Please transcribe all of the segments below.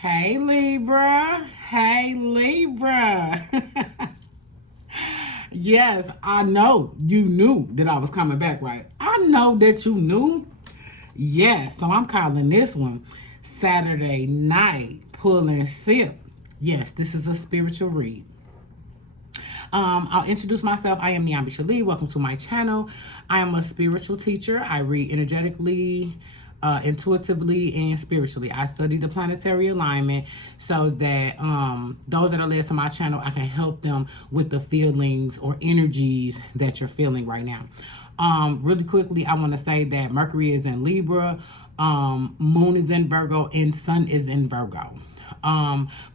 Hey Libra. Hey Libra. Yes, I know you knew that I was coming back, right? I know that you knew. Yes, so I'm calling this one Saturday Night Pull and Sip. Yes, this is a spiritual read. I'll introduce myself. I am NiambiShele. Welcome to my channel. I am a spiritual teacher. I read energetically, intuitively, and spiritually. I study the planetary alignment so that those that are listening to my channel, I can help them with the feelings or energies that you're feeling right now. Really quickly, I want to say that Mercury is in Libra, Moon is in Virgo, and Sun is in Virgo.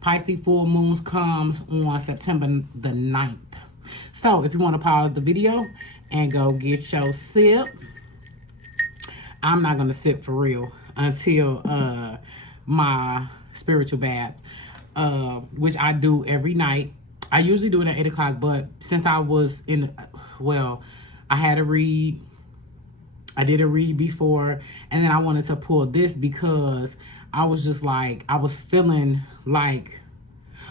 Pisces full moons comes on September the 9th. So if you want to pause the video and go get your sip, I'm not going to sip for real until my spiritual bath, which I do every night. I usually do it at 8 o'clock, but since I was I had a read. I did a read before, and then I wanted to pull this because I was just like, I was feeling like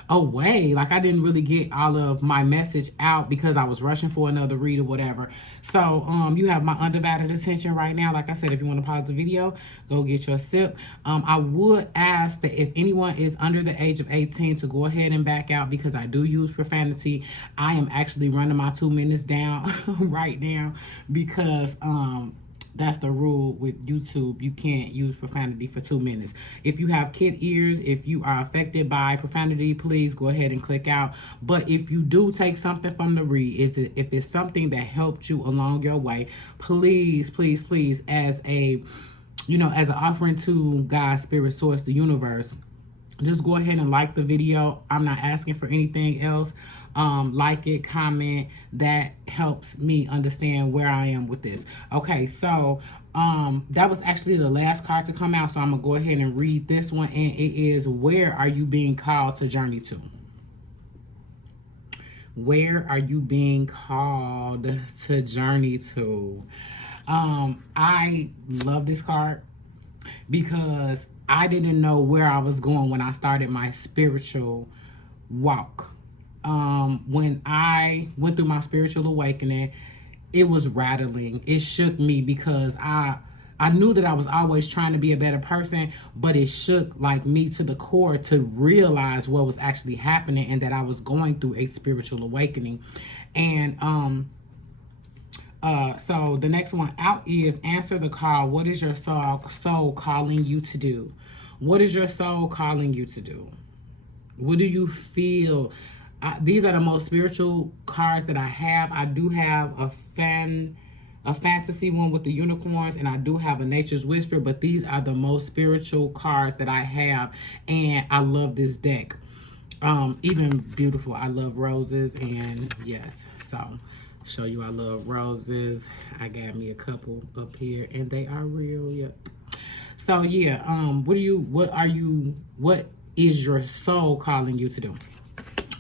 away. Like I didn't really get all of my message out because I was rushing for another read or whatever. So you have my undivided attention right now. Like I said, if you want to pause the video, go get your sip. I would ask that if anyone is under the age of 18 to go ahead and back out because I do use profanity. I am actually running my 2 minutes down right now because that's the rule with YouTube. You can't use profanity for 2 minutes. If you have kid ears, if you are affected by profanity, please go ahead and click out. But if you do take something from the read, if it's something that helped you along your way, please, please, please, as an offering to God's spirit source, the universe, just go ahead and like the video. I'm not asking for anything else. Like it, comment. That helps me understand where I am with this. Okay, so that was actually the last card to come out, so I'm gonna go ahead and read this one, and it is, where are you being called to journey to? Where are you being called to journey to? I love this card because I didn't know where I was going when I started my spiritual walk. When I went through my spiritual awakening, it was rattling. It shook me because I knew that I was always trying to be a better person, but it shook like me to the core to realize what was actually happening and that I was going through a spiritual awakening. And so the next one out is answer the call. What is your soul calling you to do? What is your soul calling you to do? What do you feel? These are the most spiritual cards that I have. I do have a fantasy one with the unicorns, and I do have a nature's whisper, but these are the most spiritual cards that I have, and I love this deck. Even beautiful. I love roses, and yes, so show you I love roses. I got me a couple up here, and they are real. Yep. So yeah, what is your soul calling you to do?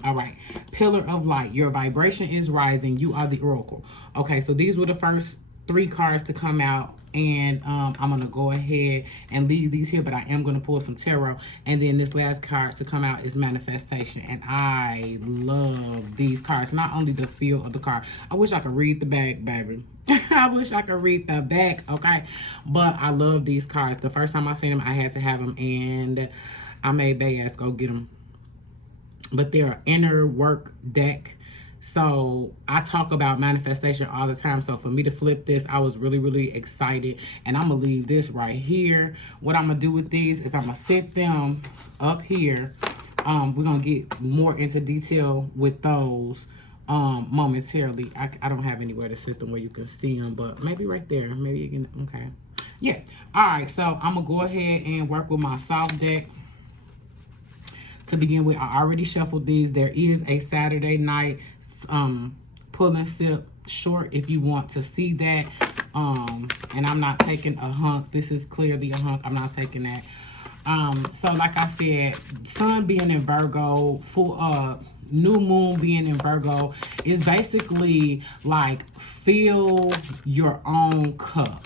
All right, pillar of light. Your vibration is rising. You are the oracle. Okay, so these were the first 3 cards to come out, and I'm gonna go ahead and leave these here, but I am gonna pull some tarot, and then this last card to come out is manifestation, and I love these cards. Not only the feel of the card. I wish I could read the back, baby. I wish I could read the back, okay? But I love these cards. The first time I seen them, I had to have them, and I made Bayass go get them. But they're an inner work deck. So I talk about manifestation all the time. So for me to flip this, I was really, really excited. And I'm going to leave this right here. What I'm going to do with these is I'm going to set them up here. We're going to get more into detail with those momentarily. I don't have anywhere to sit them where you can see them, but maybe right there. Maybe you can, okay. Yeah. All right. So I'm going to go ahead and work with my soft deck. To begin with, I already shuffled these. There is a Saturday night pull and sip short if you want to see that. And I'm not taking a hunk. This is clearly a hunk. I'm not taking that. So like I said, Sun being in Virgo, full new moon being in Virgo is basically like fill your own cup.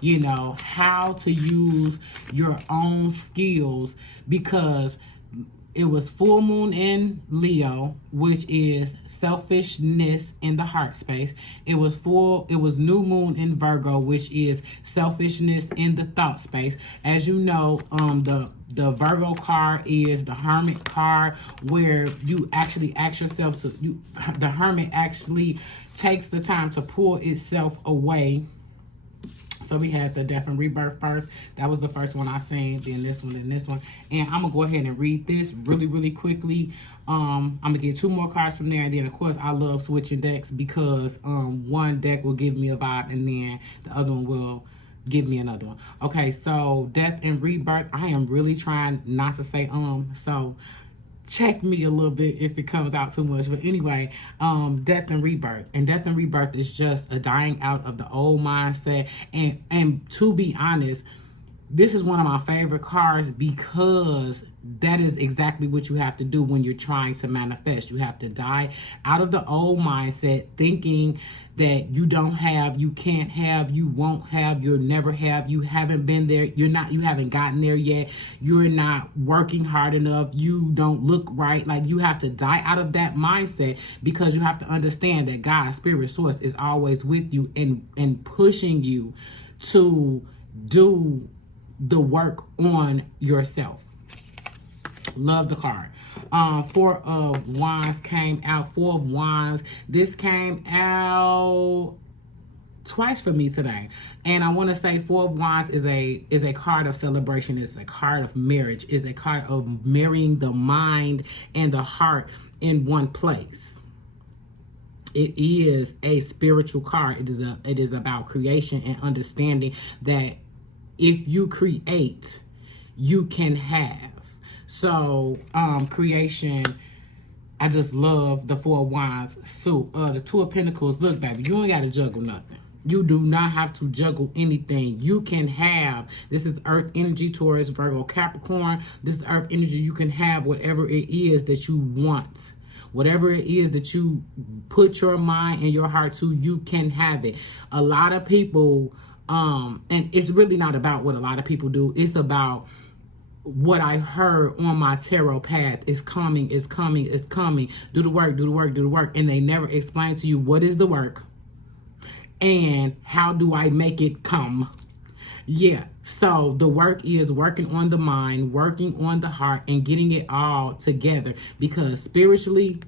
You know, how to use your own skills, because it was full moon in Leo, which is selfishness in the heart space. It was new moon in Virgo, which is selfishness in the thought space. As you know, the Virgo card is the Hermit card, where you actually ask yourself the Hermit actually takes the time to pull itself away. So we had the Death and Rebirth first. That was the first one I seen. Then this one, then this one. And I'm going to go ahead and read this really, really quickly. I'm going to get 2 more cards from there. And then, of course, I love switching decks, because one deck will give me a vibe, and then the other one will give me another one. Okay, so Death and Rebirth. I am really trying not to say so check me a little bit if it comes out too much. But anyway, Death and Rebirth. And Death and Rebirth is just a dying out of the old mindset. And to be honest, this is one of my favorite cards, because that is exactly what you have to do when you're trying to manifest. You have to die out of the old mindset, thinking that you don't have, you can't have, you won't have, you'll never have, you haven't been there, you haven't gotten there yet, you're not working hard enough, you don't look right. Like, you have to die out of that mindset, because you have to understand that God, Spirit, Source is always with you and pushing you to do the work on yourself. Love the card. 4 of Wands came out. 4 of Wands. This came out twice for me today. And I want to say 4 of Wands is a card of celebration. It's a card of marriage. It's a card of marrying the mind and the heart in one place. It is a spiritual card. It is about creation and understanding that if you create, you can have. So, creation, I just love the 4 of Wands. So, the 2 of Pentacles, look, baby, you ain't got to juggle nothing. You do not have to juggle anything. You can have, this is Earth energy, Taurus, Virgo, Capricorn. This is Earth energy. You can have whatever it is that you want. Whatever it is that you put your mind and your heart to, you can have it. A lot of people, and it's really not about what a lot of people do. It's about what I heard on my tarot path. Is coming, is coming, is coming. Do the work, do the work, do the work. And they never explain to you what is the work and how do I make it come. Yeah, so the work is working on the mind, working on the heart, and getting it all together. Because spiritually,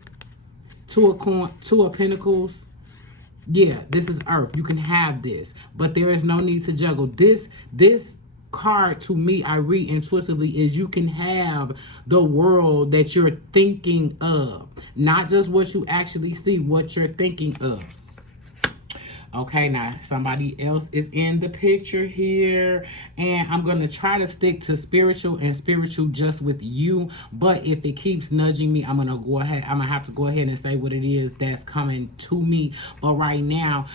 2 of Pentacles, yeah, this is Earth. You can have this, but there is no need to juggle. This card, to me, I read intuitively, is you can have the world that you're thinking of, not just what you actually see, what you're thinking of. Okay, now somebody else is in the picture here, and I'm going to try to stick to spiritual and spiritual just with you, but if it keeps nudging me, I'm going to have to go ahead and say what it is that's coming to me. But right now,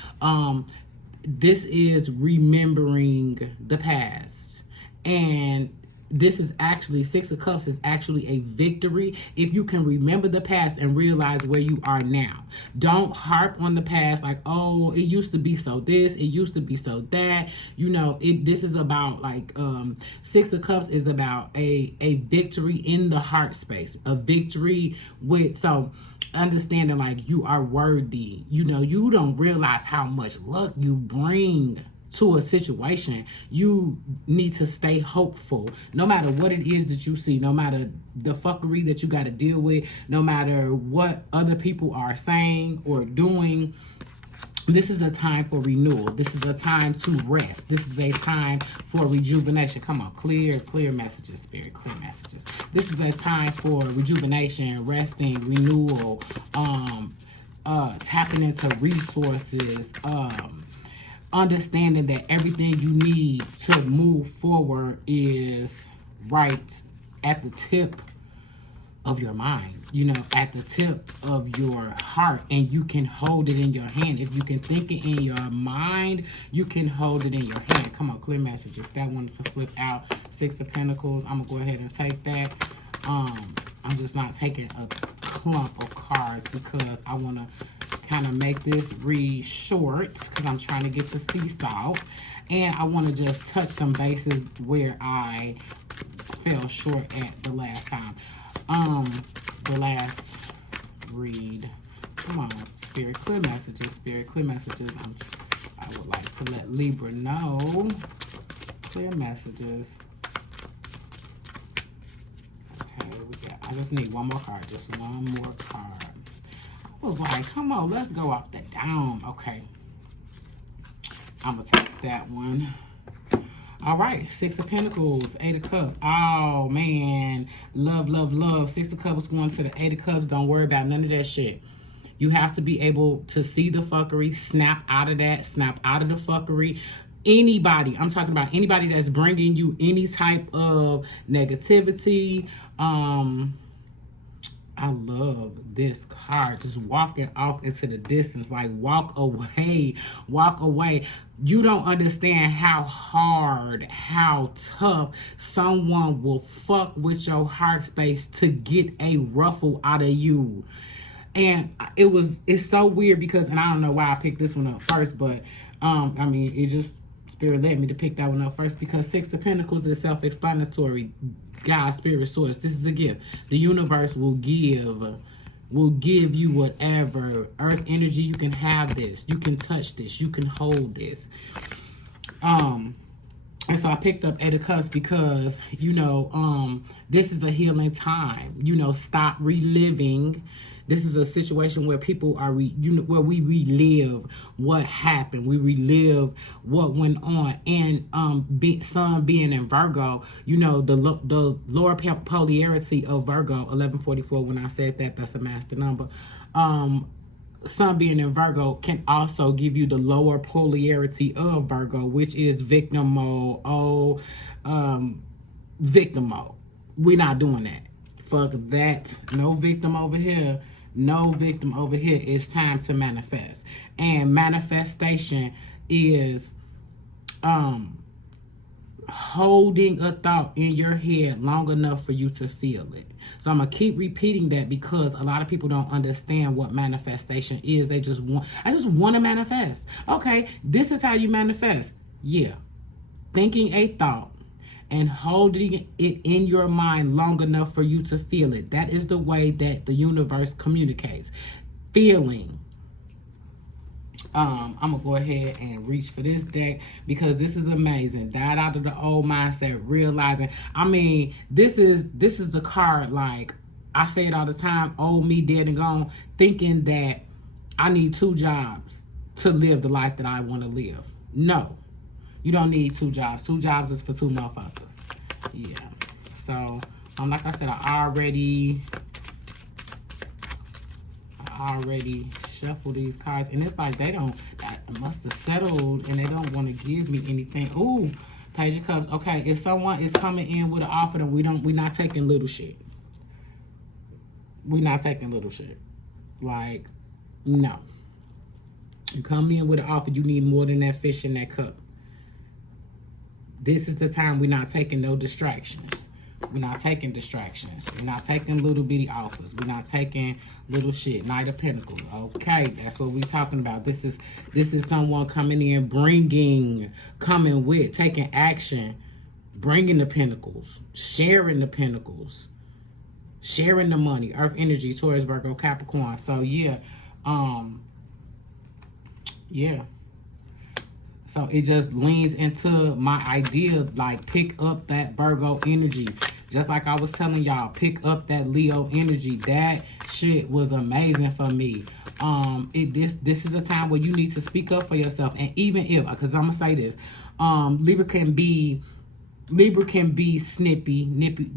this is remembering the past, and this is actually, 6 of Cups is actually a victory if you can remember the past and realize where you are now. Don't harp on the past like, oh, it used to be so this, it used to be so that. You know, this is about like 6 of Cups is about a victory in the heart space, a victory with, so understanding like you are worthy. You know, you don't realize how much luck you bring to a situation. You need to stay hopeful no matter what it is that you see, no matter the fuckery that you got to deal with, no matter what other people are saying or doing. This is a time for renewal. This is a time to rest. This is a time for rejuvenation. Come on, clear messages, Spirit, clear messages. This is a time for rejuvenation, resting, renewal, tapping into resources, understanding that everything you need to move forward is right at the tip of your mind, you know, at the tip of your heart, and you can hold it in your hand. If you can think it in your mind, you can hold it in your hand. Come on, clear messages. That one is to flip out. 6 of Pentacles. I'm gonna go ahead and take that. I'm just not taking a clump of cards because I want to kind of make this read short because I'm trying to get to Seesaw. And I want to just touch some bases where I fell short at the last time. The last read. Come on, Spirit, clear messages. Spirit, clear messages. I would like to let Libra know. Clear messages. Okay, I just need one more card. Just one more card. I was like, come on, let's go off the down. Okay. I'm going to take that one. All right, Six of Pentacles, Eight of Cups. Oh, man. Love, love, love. Six of Cups going to the Eight of Cups. Don't worry about none of that shit. You have to be able to see the fuckery, snap out of that, snap out of the fuckery. Anybody, I'm talking about anybody that's bringing you any type of negativity. I love this card. Just walking off into the distance. Like, walk away. Walk away. You don't understand how hard, how tough someone will fuck with your heart space to get a ruffle out of you. And it's so weird because, and I don't know why I picked this one up first, but, I mean, it just, Spirit led me to pick that one up first because Six of Pentacles is self-explanatory. God, Spirit, Source. This is a gift. The universe will give you whatever. Earth energy, you can have this. You can touch this. You can hold this. And so I picked up Eight of Cups because, you know, this is a healing time. You know, stop reliving. This is a situation where people are, where we relive what happened. We relive what went on. And Sun being in Virgo, you know, the lower polarity of Virgo, 1144, when I said that, that's a master number. Sun being in Virgo can also give you the lower polarity of Virgo, which is victim mode. Victim mode. We're not doing that. Fuck that. No victim over here. No victim over here. It's time to manifest. And manifestation is holding a thought in your head long enough for you to feel it. So I'm going to keep repeating that because a lot of people don't understand what manifestation is. I just want to manifest. Okay, this is how you manifest. Yeah. Thinking a thought and holding it in your mind long enough for you to feel it. That is the way that the universe communicates. Feeling. I'm going to go ahead and reach for this deck because this is amazing. Died out of the old mindset, realizing. I mean, this is the card, like, I say it all the time, old me, dead and gone, thinking that I need 2 jobs to live the life that I want to live. No. You don't need 2 jobs. 2 jobs is for 2 motherfuckers. Yeah. So, like I said, I already shuffle these cards, and it's like they must have settled, and they don't want to give me anything. Ooh, Page of Cups. Okay, if someone is coming in with an offer, then we're not taking little shit. We're not taking little shit. Like, no. You come in with an offer, you need more than that fish in that cup. This is the time we're not taking no distractions. We're not taking distractions. We're not taking little bitty offers. We're not taking little shit. Knight of Pentacles. Okay, that's what we're talking about. This is someone coming in, coming with, taking action, bringing the pentacles, sharing the pentacles, sharing the money. Earth energy, Taurus, Virgo, Capricorn. So yeah, yeah. So it just leans into my idea, like, pick up that Virgo energy. Just like I was telling y'all, pick up that Leo energy. That shit was amazing for me. This is a time where you need to speak up for yourself. And even if, because I'm gonna say this, Libra can be snippy,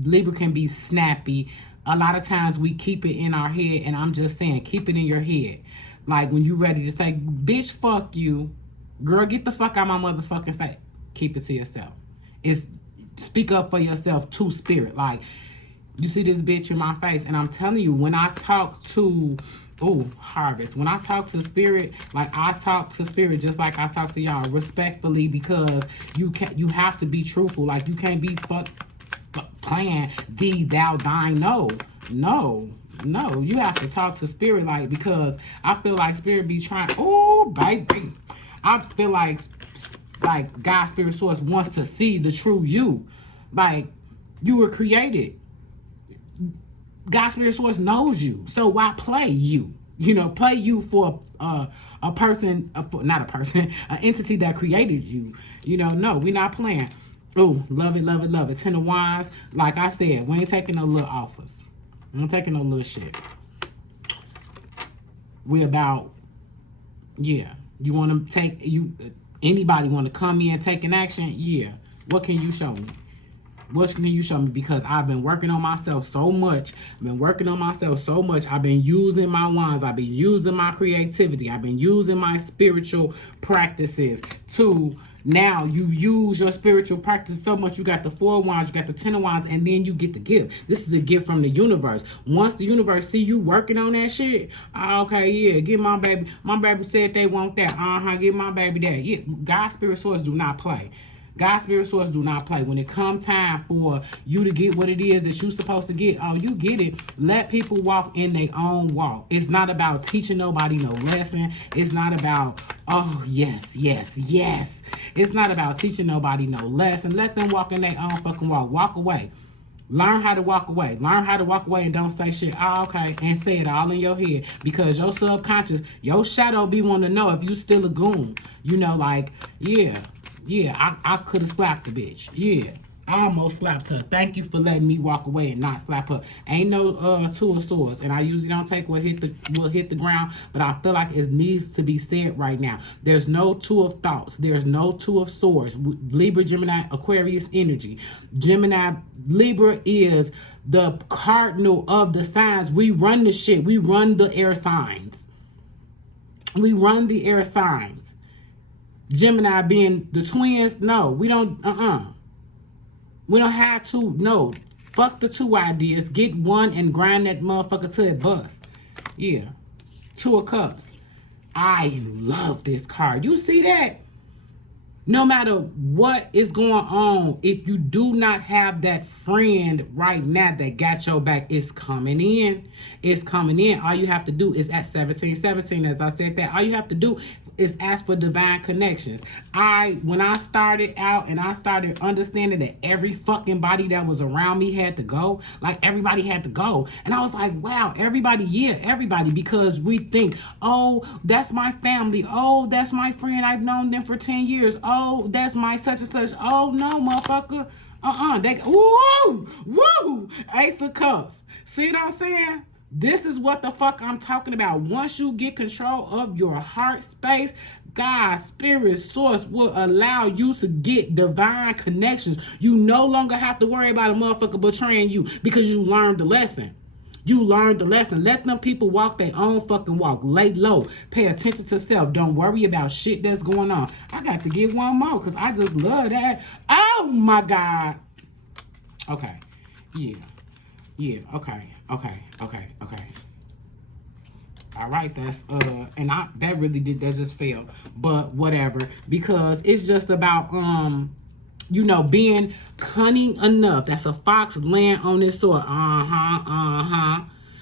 Libra can be snappy. A lot of times we keep it in our head, and I'm just saying, keep it in your head. Like, when you ready to say, bitch, fuck you. Girl, get the fuck out my motherfucking face. Keep it to yourself. It's speak up for yourself to Spirit. Like, you see this bitch in my face, and I'm telling you, when I talk to, Harvest, when I talk to Spirit, like, I talk to Spirit just like I talk to y'all, respectfully, because you have to be truthful. Like, you can't be playing thee, thou, thine. No. No, you have to talk to spirit, like, because I feel like spirit be trying. Oh, baby, I feel like God, spirit source wants to see the true you. Like, you were created. God, spirit source knows you. So why play you? You know, play you for a person, not a person, an entity that created you. You know, no, we're not playing. Oh, love it, love it, love it. 10 of Wands, like I said, we ain't taking no little offers. We ain't taking no little shit. We about, yeah. You want to take, anybody want to come in and take an action? Yeah. What can you show me? What can you show me? Because I've been working on myself so much. I've been using my wands. I've been using my creativity. I've been using my spiritual practices to now you use your spiritual practice so much. You got the 4 of Wands, you got the 10 of Wands, and then you get the gift. This is a gift from the universe. Once the universe see you working on that shit, okay, yeah, get my baby. My baby said they want that. Get my baby that. Yeah, God, spirit, source do not play. God, spirit, source do not play. When it comes time for you to get what it is that you're supposed to get, oh, you get it. Let people walk in their own walk. It's not about teaching nobody no lesson. It's not about, oh, yes, yes, yes. It's not about teaching nobody no lesson. Let them walk in their own fucking walk. Walk away. Learn how to walk away. Learn how to walk away and don't say shit. Oh, okay. And say it all in your head. Because your subconscious, your shadow be wanting to know if you still a goon. You know, like, yeah. Yeah, I could have slapped the bitch. Yeah, I almost slapped her. Thank you for letting me walk away and not slap her. Ain't no 2 of Swords, and I usually don't take what hit the ground, but I feel like it needs to be said right now. There's no 2 of Thoughts. There's no 2 of Swords. Libra, Gemini, Aquarius energy. Gemini, Libra is the cardinal of the signs. We run the shit. We run the air signs. We run the air signs. Gemini being the twins, no, we don't, we don't have to, no. Fuck the 2 ideas. Get 1 and grind that motherfucker till it bust. Yeah. 2 of Cups. I love this card. You see that? No matter what is going on, if you do not have that friend right now that got your back, it's coming in. It's coming in. All you have to do is at 1717, as I said that, all you have to do is ask for divine connections. When I started out and I started understanding that every fucking body that was around me had to go, like everybody had to go. And I was like, wow, everybody, yeah, everybody, because we think, oh, that's my family. Oh, that's my friend. I've known them for 10 years. Oh, that's my such and such. Oh, no, motherfucker. Woo! Ace of Cups. See what I'm saying? This is what the fuck I'm talking about. Once you get control of your heart space, God, spirit, source will allow you to get divine connections. You no longer have to worry about a motherfucker betraying you because you learned the lesson. You learned the lesson. Let them people walk their own fucking walk. Lay low. Pay attention to self. Don't worry about shit that's going on. I got to get one more because I just love that. Oh, my God. Okay. Yeah. Yeah. Okay. All right, that's and that really that just failed, but whatever, because it's just about being cunning enough. That's a fox laying on this sword.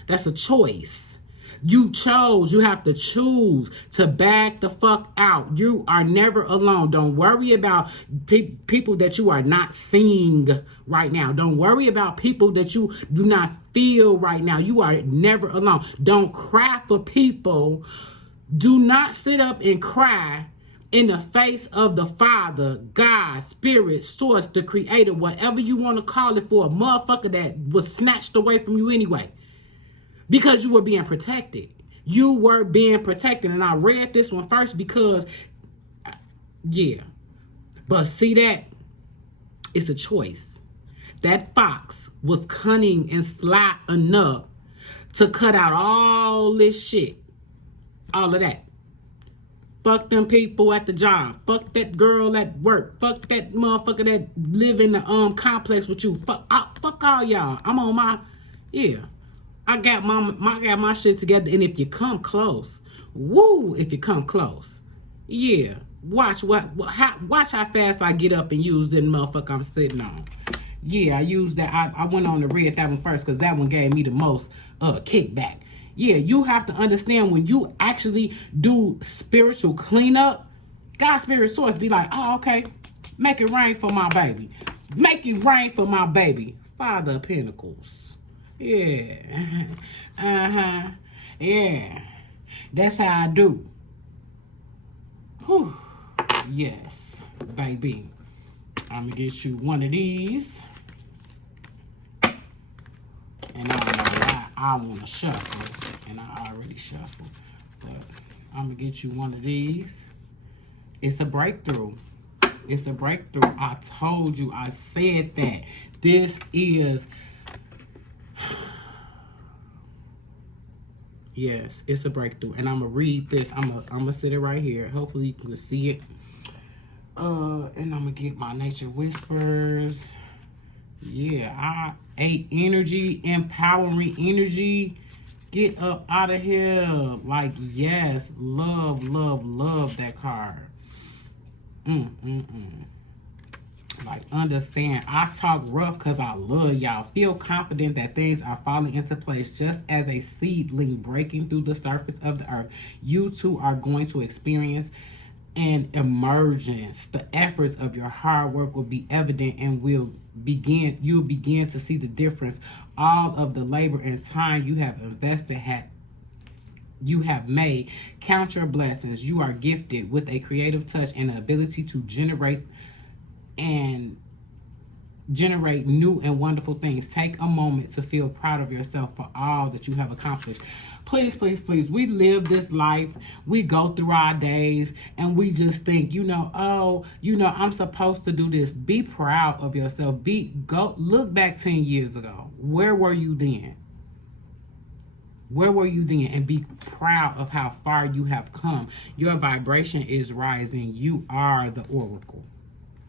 That's a choice. You chose. You have to choose to back the fuck out. You are never alone. Don't worry about people that you are not seeing right now. Don't worry about people that you do not feel right now. You are never alone. Don't cry for people. Do not sit up and cry in the face of the Father, God, Spirit, Source, the Creator, whatever you want to call it, for a motherfucker that was snatched away from you anyway. Because you were being protected. You were being protected. And I read this one first because, yeah. But see that? It's a choice. That fox was cunning and sly enough to cut out all this shit. All of that. Fuck them people at the job. Fuck that girl at work. Fuck that motherfucker that live in the complex with you. Fuck all y'all. I'm on my, yeah. I got my shit together, and if you come close, if you come close, yeah, watch how fast I get up and use that motherfucker I'm sitting on. Yeah, I used that. I went on to read that one first because that one gave me the most kickback. Yeah, you have to understand when you actually do spiritual cleanup, God's spirit source be like, oh, okay, make it rain for my baby. Make it rain for my baby. Father of Pentacles. Yeah. Uh-huh. Yeah. That's how I do. Whew. Yes, baby. I'm going to get you one of these. And I don't know why I want to shuffle. And I already shuffled. But I'm going to get you one of these. It's a breakthrough. It's a breakthrough. I told you. I said that. This is... Yes, it's a breakthrough. And I'm going to read this. I'm going to sit it right here. Hopefully you can see it. And I'm going to get my Nature Whispers. Yeah, 8 energy, empowering energy. Get up out of here. Like, yes, love, love, love that card. Like, understand, I talk rough because I love y'all. Feel confident that things are falling into place just as a seedling breaking through the surface of the earth. You too are going to experience an emergence. The efforts of your hard work will be evident and you'll begin to see the difference. All of the labor and time you have invested you have made. Count your blessings. You are gifted with a creative touch and the ability to generate new and wonderful things. Take a moment to feel proud of yourself for all that you have accomplished. Please, please, please. We live this life. We go through our days and we just think, I'm supposed to do this. Be proud of yourself. Look back 10 years ago. Where were you then? Where were you then? And be proud of how far you have come. Your vibration is rising. You are the oracle.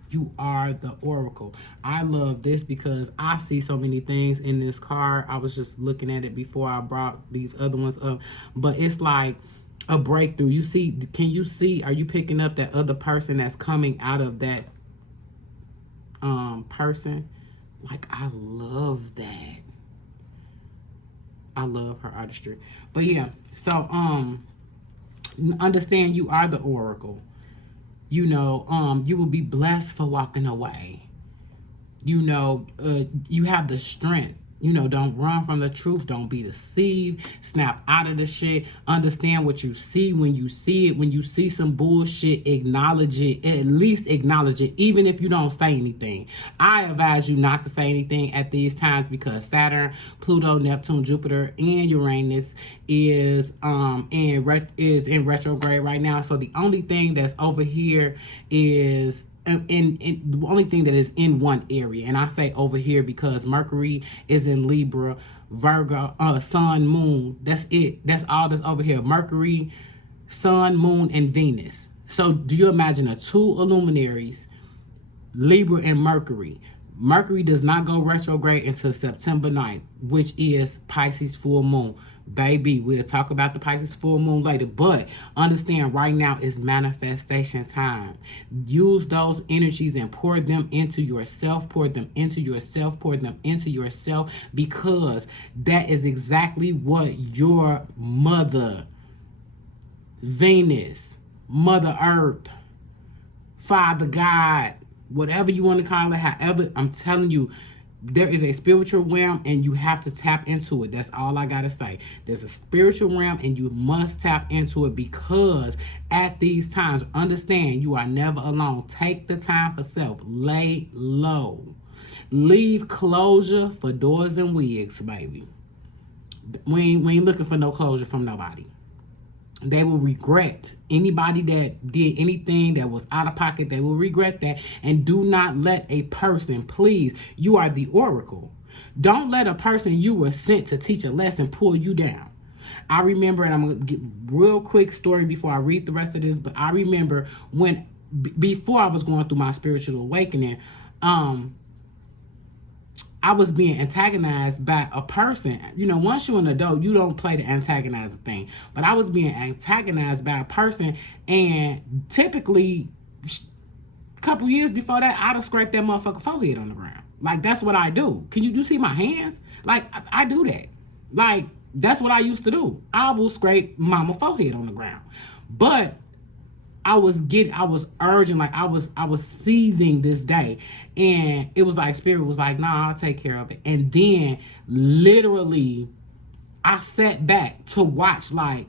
You are the oracle. I love this because I see so many things in this card. I was just looking at it before I brought these other ones up. But it's like a breakthrough. You see, can you see, are you picking up that other person that's coming out of that person? Like, I love that. I love her artistry. But yeah, so understand you are the oracle. You will be blessed for walking away. You have the strength. Don't run from the truth. Don't be deceived. Snap out of the shit. Understand what you see when you see it. When you see some bullshit, acknowledge it. At least acknowledge it, even if you don't say anything. I advise you not to say anything at these times because Saturn, Pluto, Neptune, Jupiter, and Uranus is in retrograde right now. So the only thing that's over here is the only thing that is in one area, and I say over here because Mercury is in Libra, Virgo, Sun, Moon. That's it. That's all that's over here. Mercury, Sun, Moon, and Venus. So do you imagine the 2 luminaries, Libra and Mercury? Mercury does not go retrograde until September 9th, which is Pisces full moon. Baby, we'll talk about the Pisces full moon later, but understand right now is manifestation time. Use those energies and pour them into yourself, pour them into yourself, pour them into yourself, because that is exactly what your mother, Venus, Mother Earth, Father God, whatever you want to call it, however, I'm telling you, there is a spiritual realm and you have to tap into it. That's all I got to say. There's a spiritual realm and you must tap into it, because at these times, understand you are never alone. Take the time for self. Lay low. Leave closure for doors and wigs, baby. We ain't looking for no closure from nobody. They will regret anybody that did anything that was out of pocket. They will regret that. And do not let a person, please, you are the oracle. Don't let a person you were sent to teach a lesson pull you down. I remember, and I'm going to get real quick story before I read the rest of this, but I remember when, before I was going through my spiritual awakening, I was being antagonized by a person. Once you're an adult, you don't play the antagonizer thing. But I was being antagonized by a person, and typically, a couple years before that, I'd have scraped that motherfucker forehead on the ground. Like, that's what I do. Can you see my hands? Like, I do that. Like, that's what I used to do. I will scrape mama forehead on the ground. But I was urging, like I was seething this day. And it was like Spirit was like, nah, I'll take care of it. And then literally I sat back to watch, like,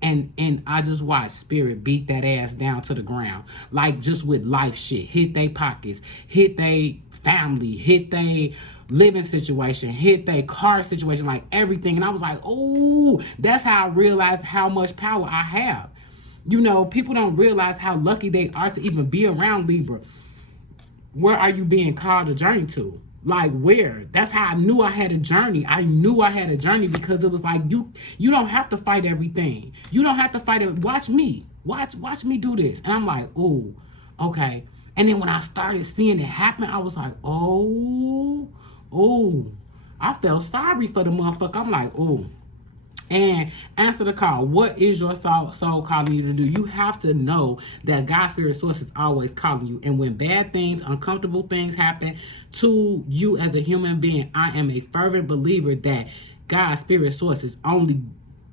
and I just watched Spirit beat that ass down to the ground. Like, just with life shit. Hit they pockets, hit they family, hit they living situation, hit they car situation, like everything. And I was like, oh, that's how I realized how much power I have. You know, people don't realize how lucky they are to even be around Libra. Where are you being called a journey to? Like, where? That's how I knew I had a journey. I knew I had a journey because it was like, you don't have to fight everything. You don't have to fight it. Watch me. Watch me do this. And I'm like, oh, okay. And then when I started seeing it happen, I was like, oh, I felt sorry for the motherfucker. I'm like, oh. And answer the call. What is your soul calling you to do? You have to know that God's spirit source is always calling you. And when bad things, uncomfortable things happen to you as a human being, I am a fervent believer that God's spirit source is only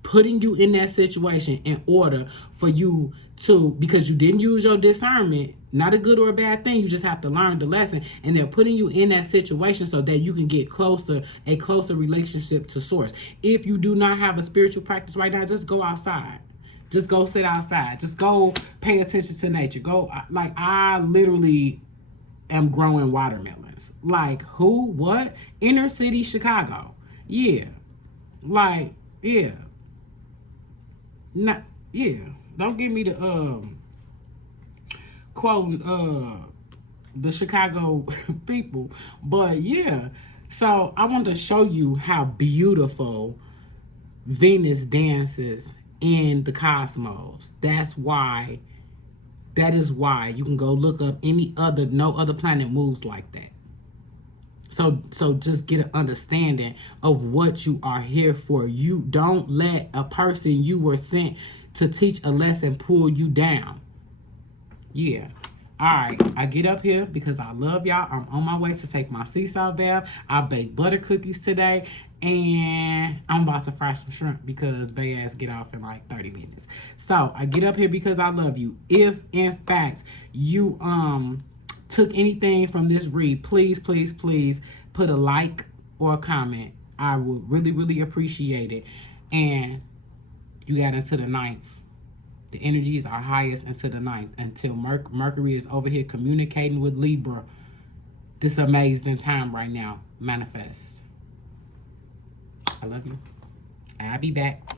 putting you in that situation in order for you to, because you didn't use your discernment, not a good or a bad thing, you just have to learn the lesson, and they're putting you in that situation so that you can get a closer relationship to source. If you do not have a spiritual practice right now, just go outside. Just go sit outside. Just go pay attention to nature. Go, like, I literally am growing watermelons. Like, who? What? Inner city Chicago. Yeah. Like, yeah. Not, yeah. Don't give me the quote the Chicago people, but yeah. So I want to show you how beautiful Venus dances in the cosmos. That is why you can go look up no other planet moves like that. So just get an understanding of what you are here for. You don't let a person you were sent to teach a lesson pull you down. Yeah. All right. I get up here because I love y'all. I'm on my way to take my sea salt bath. I baked butter cookies today. And I'm about to fry some shrimp because they ass get off in like 30 minutes. So I get up here because I love you. If in fact you took anything from this read, please put a like or a comment. I would really appreciate it. And you got into the 9th. The energies are highest into the 9th until Mercury is over here communicating with Libra. This amazing time right now. Manifest. I love you. I'll be back.